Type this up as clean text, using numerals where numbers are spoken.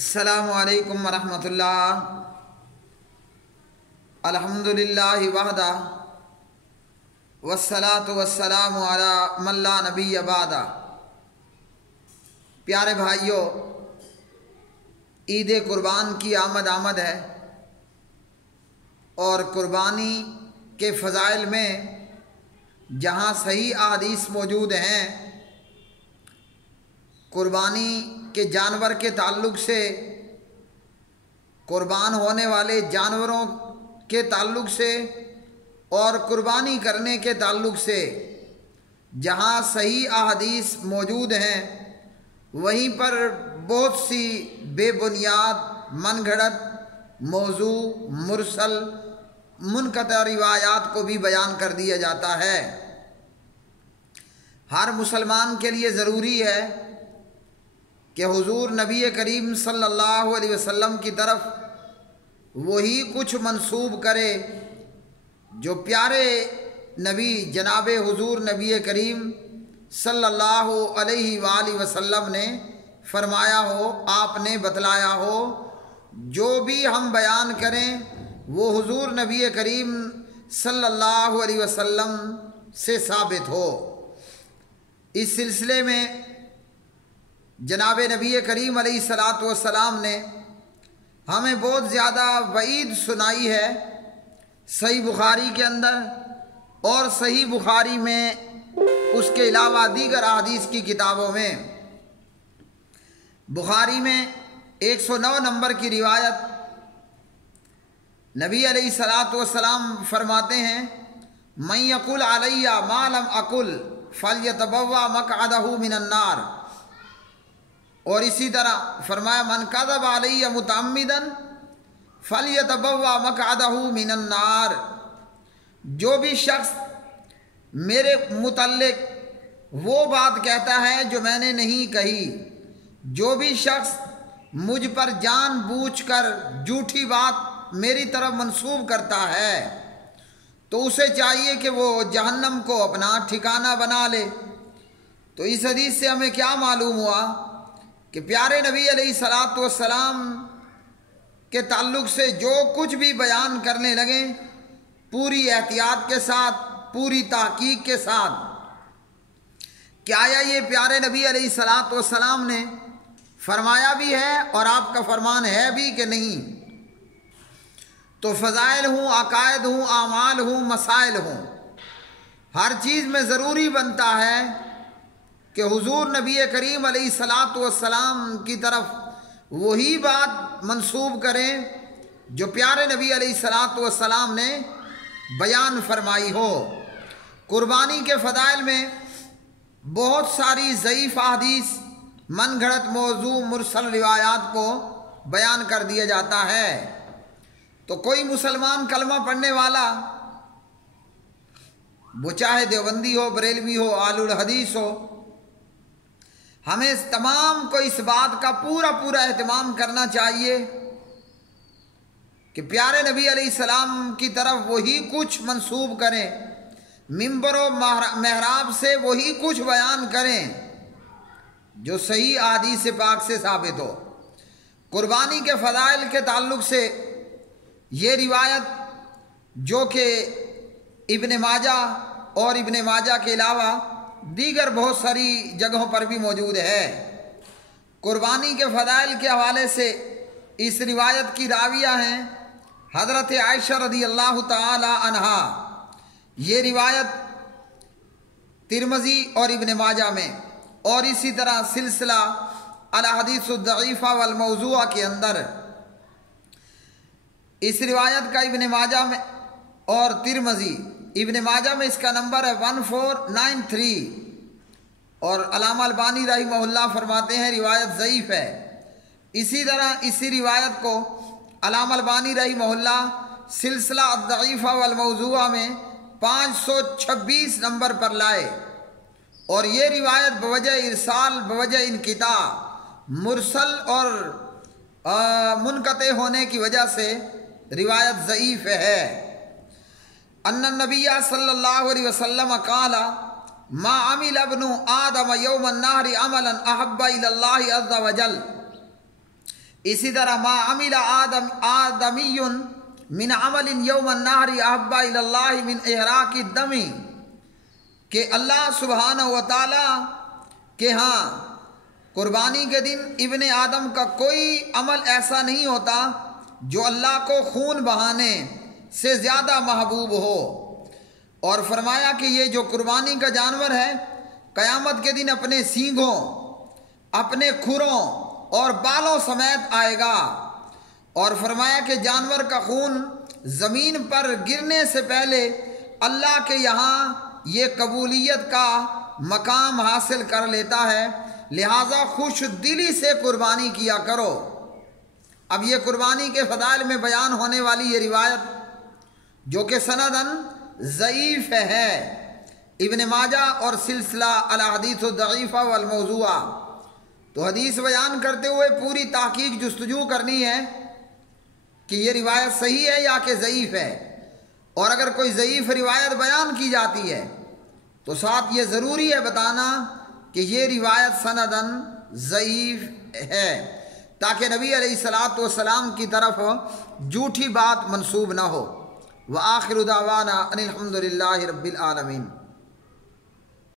السلام علیکم ورحمۃ اللہ۔ الحمدللہ وحدہ والصلاة والسلام علی من لا نبی بعدہ۔ پیارے بھائیوں، عید قربان کی آمد ہے اور قربانی کے فضائل میں جہاں صحیح احادیث موجود ہیں، قربانی کے جانور کے تعلق سے، قربان ہونے والے جانوروں کے تعلق سے اور قربانی کرنے کے تعلق سے جہاں صحیح احادیث موجود ہیں، وہیں پر بہت سی بے بنیاد، من گھڑت، موضوع، مرسل، منقطع روایات کو بھی بیان کر دیا جاتا ہے۔ ہر مسلمان کے لیے ضروری ہے کہ حضور نبی کریم صلی اللہ علیہ وسلم کی طرف وہی کچھ منسوب کرے جو پیارے نبی جناب حضور نبی کریم صلی اللہ علیہ وآلہ وسلم نے فرمایا ہو، آپ نے بتلایا ہو۔ جو بھی ہم بیان کریں وہ حضور نبی کریم صلی اللہ علیہ وسلم سے ثابت ہو۔ اس سلسلے میں جناب نبی کریم علیہ الصلاۃ والسلام نے ہمیں بہت زیادہ وعید سنائی ہے، صحیح بخاری کے اندر اور صحیح بخاری میں، اس کے علاوہ دیگر احادیث کی کتابوں میں۔ بخاری میں 109 نمبر کی روایت، نبی علیہ الصلاۃ والسلام فرماتے ہیں: من یقل علی ما لم اقل فلیتبوأ مقعدہ من النار۔ اور اسی طرح فرمایا: من کذب علی متعمدا فلیتبوأ مقعدہ من النار۔ جو بھی شخص میرے متعلق وہ بات کہتا ہے جو میں نے نہیں کہی، جو بھی شخص مجھ پر جان بوجھ کر جھوٹی بات میری طرف منسوب کرتا ہے، تو اسے چاہیے کہ وہ جہنم کو اپنا ٹھکانہ بنا لے۔ تو اس حدیث سے ہمیں کیا معلوم ہوا کہ پیارے نبی علیہ الصلاۃ والسلام کے تعلق سے جو کچھ بھی بیان کرنے لگیں، پوری احتیاط کے ساتھ، پوری تحقیق کے ساتھ کہ آیا یہ پیارے نبی علیہ الصلاۃ والسلام نے فرمایا بھی ہے اور آپ کا فرمان ہے بھی کہ نہیں۔ تو فضائل ہوں، عقائد ہوں، اعمال ہوں، مسائل ہوں، ہر چیز میں ضروری بنتا ہے کہ حضور نبی کریم علیہ الصلاۃ والسلام کی طرف وہی بات منسوب کریں جو پیارے نبی علیہ الصلاۃ والسلام نے بیان فرمائی ہو۔ قربانی کے فضائل میں بہت ساری ضعیف احادیث، من گھڑت موضوع، مرسل روایات کو بیان کر دیا جاتا ہے۔ تو کوئی مسلمان کلمہ پڑھنے والا، وہ چاہے دیوبندی ہو، بریلوی ہو، اہل الحدیث ہو، ہمیں تمام کو اس بات کا پورا اہتمام کرنا چاہیے کہ پیارے نبی علیہ السلام کی طرف وہی کچھ منسوب کریں، ممبر و محراب سے وہی کچھ بیان کریں جو صحیح احادیث پاک سے ثابت ہو۔ قربانی کے فضائل کے تعلق سے یہ روایت، جو کہ ابن ماجہ اور ابن ماجہ کے علاوہ دیگر بہت ساری جگہوں پر بھی موجود ہے، قربانی کے فضائل کے حوالے سے اس روایت کی راویہ ہیں حضرت عائشہ رضی اللہ تعالی عنہا۔ یہ روایت ترمذی اور ابن ماجہ میں اور اسی طرح سلسلہ الاحادیث الضعیفہ والموضوعہ کے اندر، اس روایت کا ابن ماجہ میں اور ترمذی، ابن ماجہ میں اس کا نمبر ہے 1493، اور علامہ البانی رحمہ اللہ فرماتے ہیں روایت ضعیف ہے۔ اسی طرح اسی روایت کو علامہ البانی رحمہ اللہ سلسلہ الضعیفہ والموضوعہ میں 526 نمبر پر لائے، اور یہ روایت بوجہ ارسال، بوجہ انقطاع، مرسل اور منقطع ہونے کی وجہ سے روایت ضعیف ہے۔ ان النبی صلی اللہ علیہ وسلم قال: ما عمل ابن آدم یوم النہر عملا احب الی اللہ عز وجل اسی طرح ما عمل آدمی من عمل یوم النحر احب الی اللہ من احراق الدم، کہ اللہ سبحانہ و تعالی کہ ہاں قربانی کے دن ابن آدم کا کوئی عمل ایسا نہیں ہوتا جو اللہ کو خون بہانے سے زیادہ محبوب ہو۔ اور فرمایا کہ یہ جو قربانی کا جانور ہے قیامت کے دن اپنے سینگوں، اپنے کھروں اور بالوں سمیت آئے گا، اور فرمایا کہ جانور کا خون زمین پر گرنے سے پہلے اللہ کے یہاں یہ قبولیت کا مقام حاصل کر لیتا ہے، لہذا خوش دلی سے قربانی کیا کرو۔ اب یہ قربانی کے فضائل میں بیان ہونے والی یہ روایت جو کہ سنداً ضعیف ہے، ابن ماجہ اور سلسلہ الاحادیث الضعیفہ والموضوعہ، تو حدیث بیان کرتے ہوئے پوری تحقیق جستجو کرنی ہے کہ یہ روایت صحیح ہے یا کہ ضعیف ہے، اور اگر کوئی ضعیف روایت بیان کی جاتی ہے تو ساتھ یہ ضروری ہے بتانا کہ یہ روایت سنداً ضعیف ہے، تاکہ نبی علیہ الصلوۃ والسلام کی طرف جھوٹی بات منسوب نہ ہو۔ وآخر دعوانا ان الحمد للہ رب العالمین۔